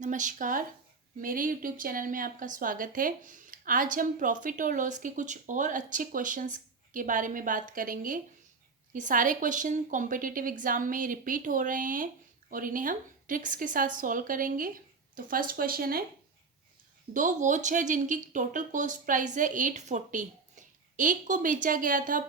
नमस्कार, मेरे YouTube channel में आपका स्वागत है। आज हम प्रॉफिट और लॉस के कुछ और अच्छे क्वेश्चंस के बारे में बात करेंगे। ये सारे क्वेश्चन कॉम्पिटिटिव एग्ज़ाम में रिपीट हो रहे हैं और इन्हें हम ट्रिक्स के साथ सॉल्व करेंगे। तो फर्स्ट क्वेश्चन है, दो वॉच है जिनकी टोटल कॉस्ट प्राइस है 840। एक को बेचा गया था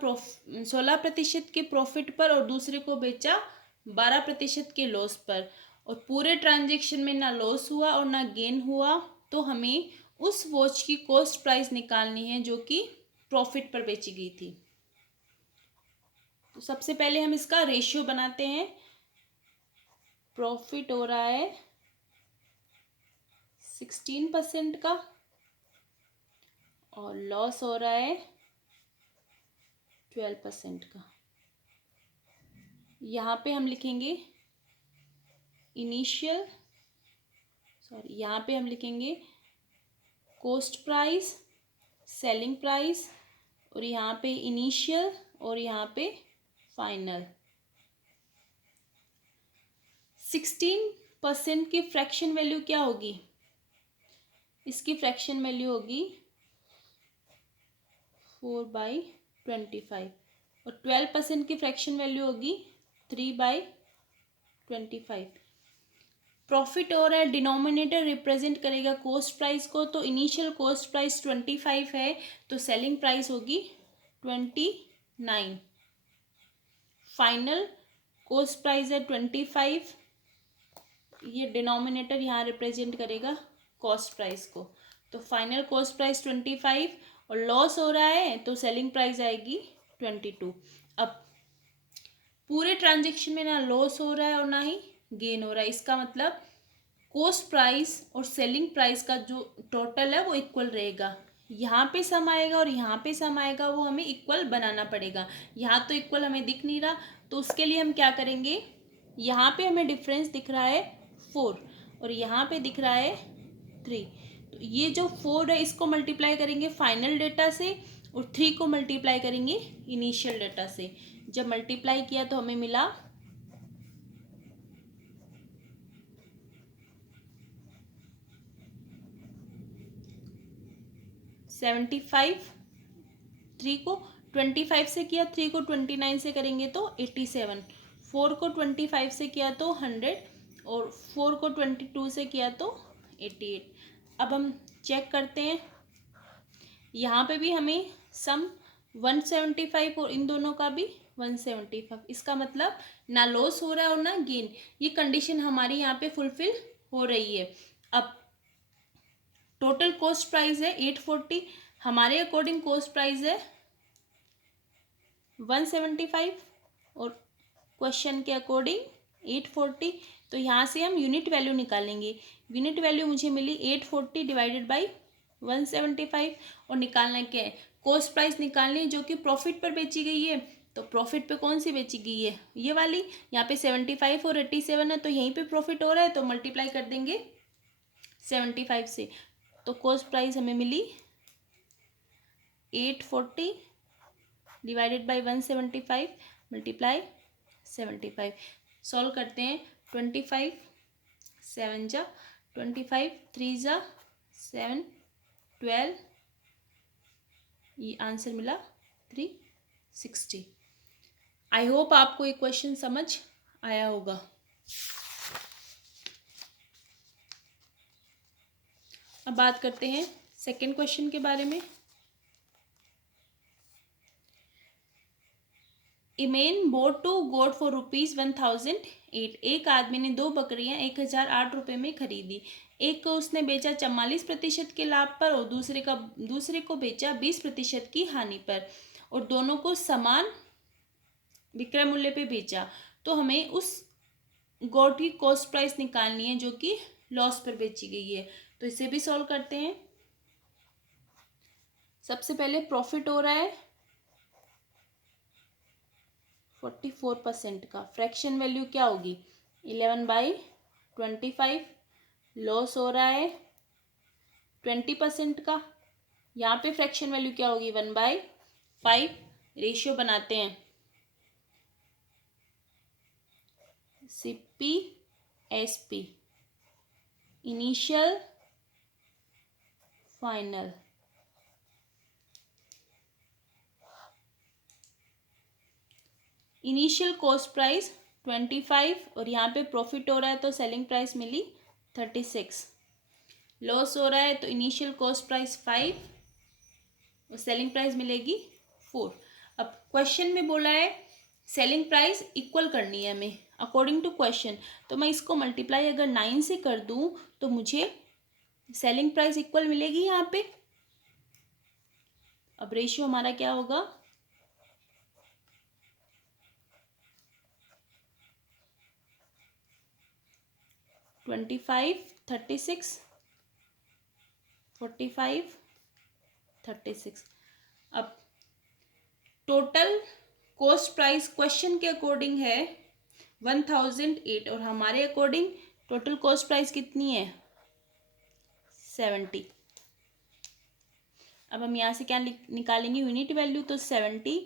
16% के प्रॉफिट पर और दूसरे को बेचा 12% के लॉस पर, और पूरे ट्रांजैक्शन में ना लॉस हुआ और ना गेन हुआ। तो हमें उस वॉच की कॉस्ट प्राइस निकालनी है जो कि प्रॉफिट पर बेची गई थी। तो सबसे पहले हम इसका रेशियो बनाते हैं। प्रॉफिट हो रहा है 16% का और लॉस हो रहा है 12% का। यहाँ पे हम लिखेंगे यहाँ पे हम लिखेंगे कॉस्ट प्राइस, सेलिंग प्राइस, और यहाँ पे इनिशियल और यहाँ पे फाइनल। 16% की फ्रैक्शन वैल्यू क्या होगी? इसकी फ्रैक्शन वैल्यू होगी 4/25 और 12% की फ्रैक्शन वैल्यू होगी 3/25। प्रॉफिट हो रहा है, डिनोमिनेटर रिप्रेजेंट करेगा कॉस्ट प्राइस को, तो इनिशियल कॉस्ट प्राइस 25 है तो सेलिंग प्राइस होगी 29। फाइनल कॉस्ट प्राइस है 25, ये डिनोमिनेटर यहाँ रिप्रेजेंट करेगा कॉस्ट प्राइस को, तो फाइनल कॉस्ट प्राइस 25 और लॉस हो रहा है तो सेलिंग प्राइस आएगी 22। अब पूरे ट्रांजेक्शन में ना लॉस हो रहा है और ना ही गेन हो रहा है, इसका मतलब कॉस्ट प्राइस और सेलिंग प्राइस का जो टोटल है वो इक्वल रहेगा। यहाँ पे सम आएगा और यहाँ पे सम आएगा, वो हमें इक्वल बनाना पड़ेगा। यहाँ तो इक्वल हमें दिख नहीं रहा, तो उसके लिए हम क्या करेंगे, यहाँ पे हमें डिफरेंस दिख रहा है 4 और यहाँ पे दिख रहा है 3। तो ये जो 4 है इसको मल्टीप्लाई करेंगे फाइनल डेटा से और 3 को मल्टीप्लाई करेंगे इनिशियल डेटा से। जब मल्टीप्लाई किया तो हमें मिला 75। 3 को 25 से किया, 3 को 29 से करेंगे तो 87। 4 को 25 से किया तो 100 और 4 को 22 से किया तो 88। अब हम चेक करते हैं, यहाँ पे भी हमें सम 175 और इन दोनों का भी 175। इसका मतलब ना लॉस हो रहा है और ना गेन, ये कंडीशन हमारी यहाँ पे फुलफिल हो रही है। अब टोटल कॉस्ट प्राइस है 840, हमारे अकॉर्डिंग कॉस्ट प्राइस है 175 और क्वेश्चन के अकॉर्डिंग 840। तो यहाँ से हम यूनिट वैल्यू निकालेंगे। यूनिट वैल्यू मुझे मिली 840 डिवाइडेड बाई 175 और निकालना क्या है, कॉस्ट प्राइस निकालनी है जो कि प्रॉफिट पर बेची गई है। तो प्रॉफिट पे कौन सी बेची गई है, ये वाली। यहाँ पे 75 और 87 है तो यहीं पे प्रॉफिट हो रहा है, तो मल्टीप्लाई कर देंगे 75 से। तो कॉस्ट प्राइस हमें मिली 840 डिवाइडेड बाई 175 मल्टीप्लाई 75। सॉल्व करते हैं, 25 7 जा 25, 3 जा 7, 12, ये आंसर मिला 360। आई होप आपको ये क्वेश्चन समझ आया होगा। अब बात करते हैं सेकेंड क्वेश्चन के बारे में। इमेन बोट टू गोट फॉर ₹1008। एक आदमी ने 2 बकरियां 1008 में खरीदी। एक को उसने बेचा 44% के लाभ पर और दूसरे को बेचा 20% की हानि पर, और दोनों को समान विक्रय मूल्य पे बेचा। तो हमें उस गोट की कॉस्ट प्राइस निकालनी है जो कि लॉस पर बेची गई है। तो इसे भी सॉल्व करते हैं। सबसे पहले प्रॉफिट हो रहा है 44% का, फ्रैक्शन वैल्यू क्या होगी 11/25। लॉस हो रहा है 20% का, यहाँ पे फ्रैक्शन वैल्यू क्या होगी 1/5। रेशियो बनाते हैं, CP SP initial final. Initial cost price 25 और यहाँ पे प्रॉफिट हो रहा है तो सेलिंग प्राइस मिली 36। लॉस हो रहा है तो इनिशियल कॉस्ट प्राइस 5 और सेलिंग प्राइस मिलेगी 4। अब क्वेश्चन में बोला है सेलिंग प्राइस इक्वल करनी है हमें अकॉर्डिंग टू क्वेश्चन, तो मैं इसको मल्टीप्लाई अगर 9 से कर दूं तो मुझे सेलिंग प्राइस इक्वल मिलेगी यहाँ पे। अब रेशियो हमारा क्या होगा, 25 36 45 36। अब टोटल कॉस्ट प्राइस क्वेश्चन के अकॉर्डिंग है 1008 और हमारे अकॉर्डिंग टोटल कॉस्ट प्राइस कितनी है 70। अब हम यहाँ से क्या निकालेंगे यूनिट वैल्यू, तो 70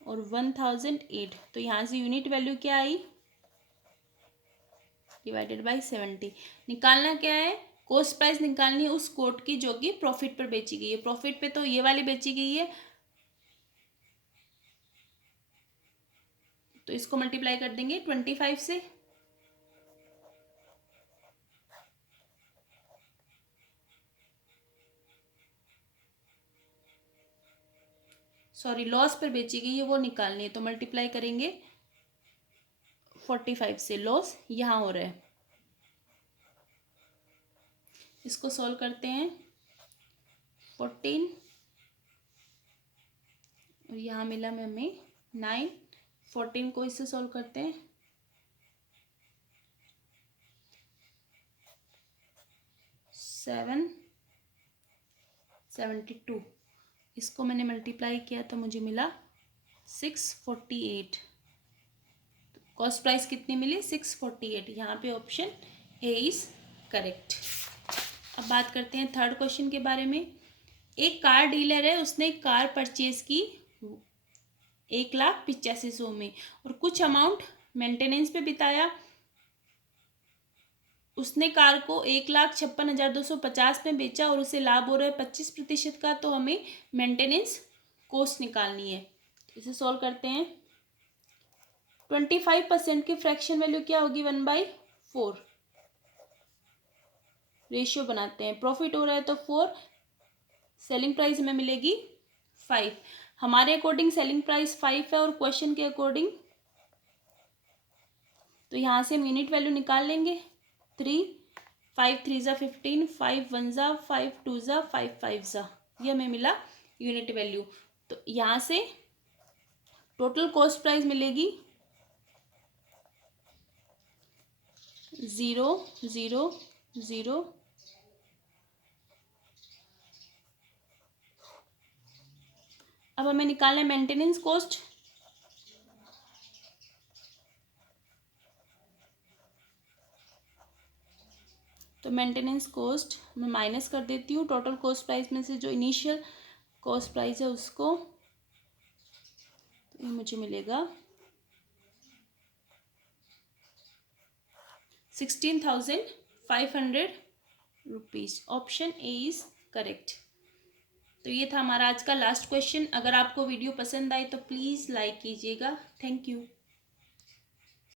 और 1008, तो यहाँ से यूनिट वैल्यू क्या आई डिवाइडेड बाय 70। निकालना क्या है, कॉस्ट प्राइस निकालनी है उस कोट की जो कि प्रॉफिट पर बेची गई है। प्रॉफिट पे तो ये वाली बेची गई है, तो इसको मल्टीप्लाई कर देंगे 25 से। सॉरी, लॉस पर बेची गई है वो निकालनी है, तो मल्टीप्लाई करेंगे 45 से। लॉस यहाँ हो रहा है, इसको सॉल्व करते हैं 14 और यहाँ मिला में हमें 9। 14 को इससे सॉल्व करते हैं 772। इसको मैंने मल्टीप्लाई किया तो मुझे मिला 648। कॉस्ट प्राइस कितनी मिली 648। यहाँ पे ऑप्शन ए इज करेक्ट। अब बात करते हैं थर्ड क्वेश्चन के बारे में। एक कार डीलर है, उसने कार परचेज की 1,85,000 में और कुछ अमाउंट मेंटेनेंस पे बिताया। उसने कार को 1,56,250 में बेचा और उसे लाभ हो रहा है 25% का, तो हमें मेंटेनेंस कॉस्ट निकालनी है। इसे सॉल्व करते हैं। 25% की फ्रैक्शन वैल्यू क्या होगी 1/4। रेशियो बनाते हैं, प्रॉफिट हो रहा है तो 4, सेलिंग प्राइस हमें मिलेगी 5। हमारे अकॉर्डिंग सेलिंग प्राइस 5 है और क्वेश्चन के अकॉर्डिंग, तो यहाँ से हम यूनिट वैल्यू निकाल लेंगे 3। 5 3 ज़ा 15, 5 1 ज़ा 5 2 ज़ा 5 5 ज़ा, ये हमें मिला यूनिट वैल्यू। तो यहाँ से टोटल कॉस्ट प्राइस मिलेगी 0 0 0। अब हमें निकालना है मेंटेनेंस कॉस्ट। तो मेंटेनेंस कॉस्ट मैं माइनस कर देती हूँ टोटल कॉस्ट प्राइस में से जो इनिशियल कॉस्ट प्राइस है उसको, तो ये मुझे मिलेगा 16,500 rupees. Option A is correct. तो ये था हमारा आज का लास्ट क्वेश्चन। अगर आपको वीडियो पसंद आई तो प्लीज़ लाइक कीजिएगा। Thank you.